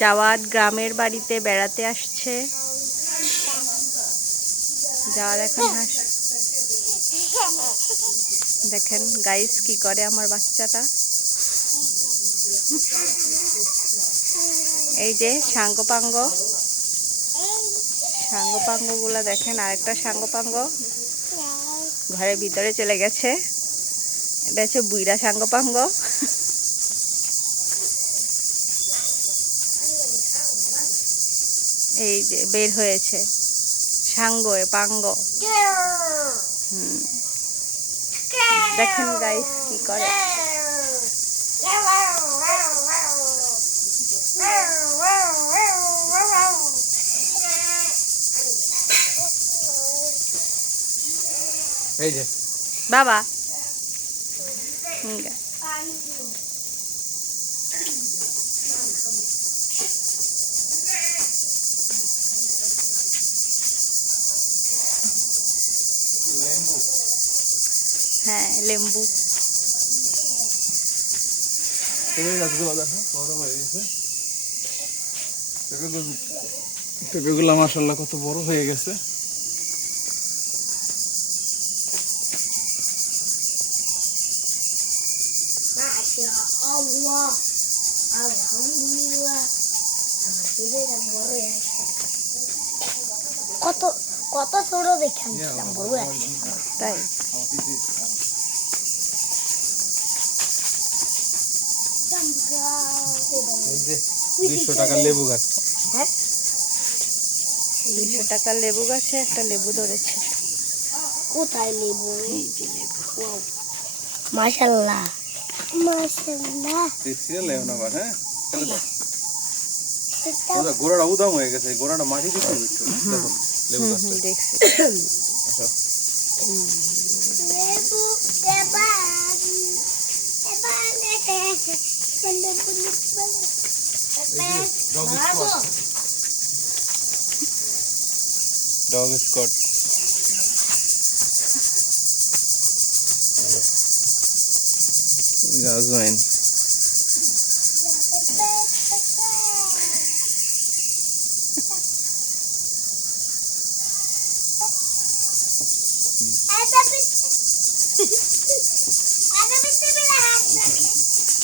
Javad গ্রামের বাড়িতে বেড়াতে আসছে। জাওয়াদ এখন দেখেন গাইস কি করে আমার বাচ্চাটা। এই যে সাঙ্গপাঙ্গ গুলা দেখেন। আরেকটা সাঙ্গপাঙ্গ ঘরের ভিতরে চলে গেছে। এটা হচ্ছে বুইড়া সাঙ্গপাঙ্গ। এই যে বের হয়েছে সাঙ্গ পাঙ্গ। দেখেন গাইস কি করে। এই যে বাবা হ্যাঁ লেম্বু। পেঁপেগুলো মাশাআল্লাহ কত বড় হয়ে গেছে। কত কত ছোট দেখে বড় তাই। এই যে 200 টাকার লেবু গাছ। 200 টাকার লেবু গাছে একটা লেবু ধরেছে। কোথায় লেবু? এই যে লেবু। মাশাআল্লাহ মাশাআল্লাহ। দেশীয় লেবু না বা হ্যাঁ চলে দাও। ওটা গোড়াটা উদাম হয়ে গেছে। গোড়াটা মাটি দিতে হবে একটু। দেখো লেবু গাছটা দেখছি। আচ্ছা লেবু দেবান ডগ স্কট। আজওয়াইন।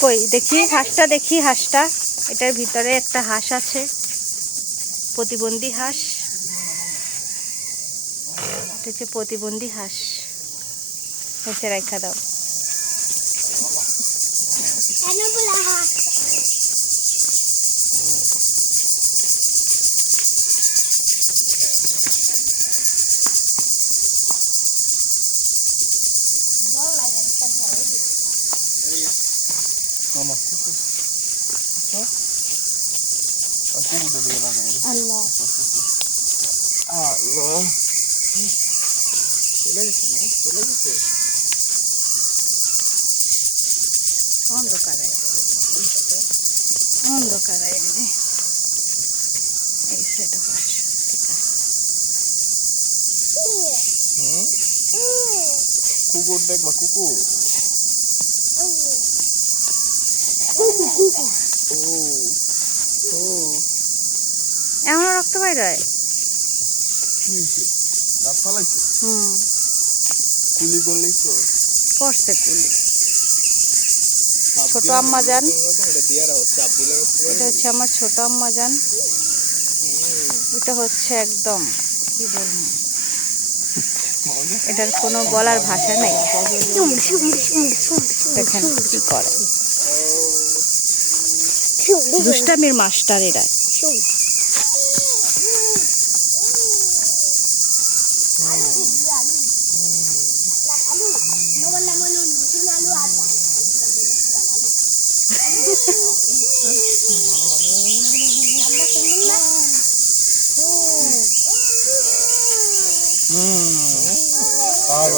কই দেখি হাঁসটা, দেখি হাঁসটা। এটার ভিতরে একটা হাঁস আছে, প্রতিবন্ধী হাঁস। এটা হচ্ছে প্রতিবন্ধী হাঁস। হেসে রাখা দাও। মামা আল্লাহ আল্লাহ চলে গেছে না চলে গেছে অন্ধকারে অন্ধকারে এই সেটা পাশ। ঠিক আছে। কুকুর দেখবা কুকুর। এমন রক্ত বাইর হয়। দাঁত ফালাইছে। কুলি করলেই তো করছে কুলি। ছোট আম্মা যান। এটা হচ্ছে আমার ছোট আম্মা যান। এটা হচ্ছে একদম কি বলবো, এটার কোনো বলার ভাষা নেই। দেখেন কি করে, দুষ্টামির মাস্টার এরা।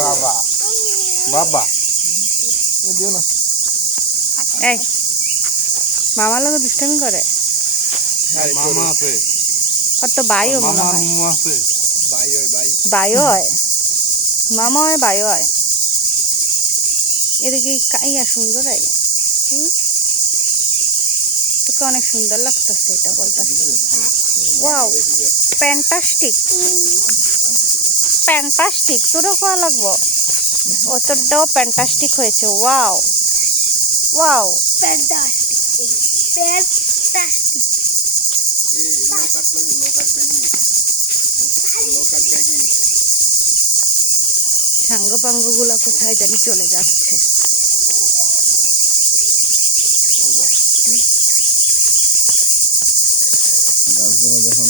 বাবা বাবা দিও না। এই মামার লোক দুষ্টামি করে। মামা আছে, আর তো বাইও মনে মামা হয়। মামা আছে। ভাই হয় ভাই। বাইও হয়, মামা হয়, বাইও হয়। এদিকে কাইয়া সুন্দর হয়। তোকে অনেক সুন্দর লাগতেছে এটা বলতেছে। ওয়াও, ফ্যান্টাস্টিক ফ্যান্টাস্টিক, তোরও কোয়া লাগবো। ও তোরটাও ফ্যান্টাস্টিক হয়েছে। ওয়াও ওয়াও, ফ্যান্টাস্টিক ফ্যান্টাস্টিক সাঙ্গ পাঙ্গগুলা কোথায় জানি চলে যাচ্ছে। গাছগুলো যখন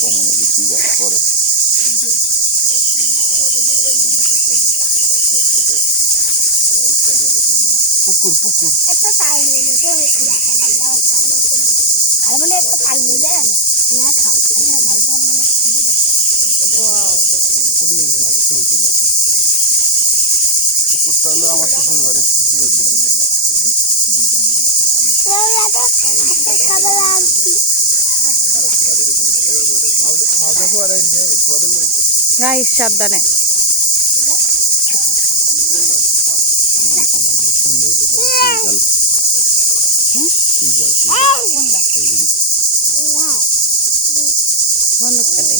কমনে কিছু গাছ পরে পুকুর পুকুর একটা তাল মিলে তো দেখে না আর মানে একটা তাল মিলে না খাও না খাও তো না ওয়াও, পরিবেশ নষ্ট হয়েছিল। পুকুরটা হলো আমার শ্বশুর বাড়ির শ্বশুরের পুকুর। রাইস সাবধানে। আমার সন্দেহ জাল জাল কোনটা এই যে বন্ধ করে দে।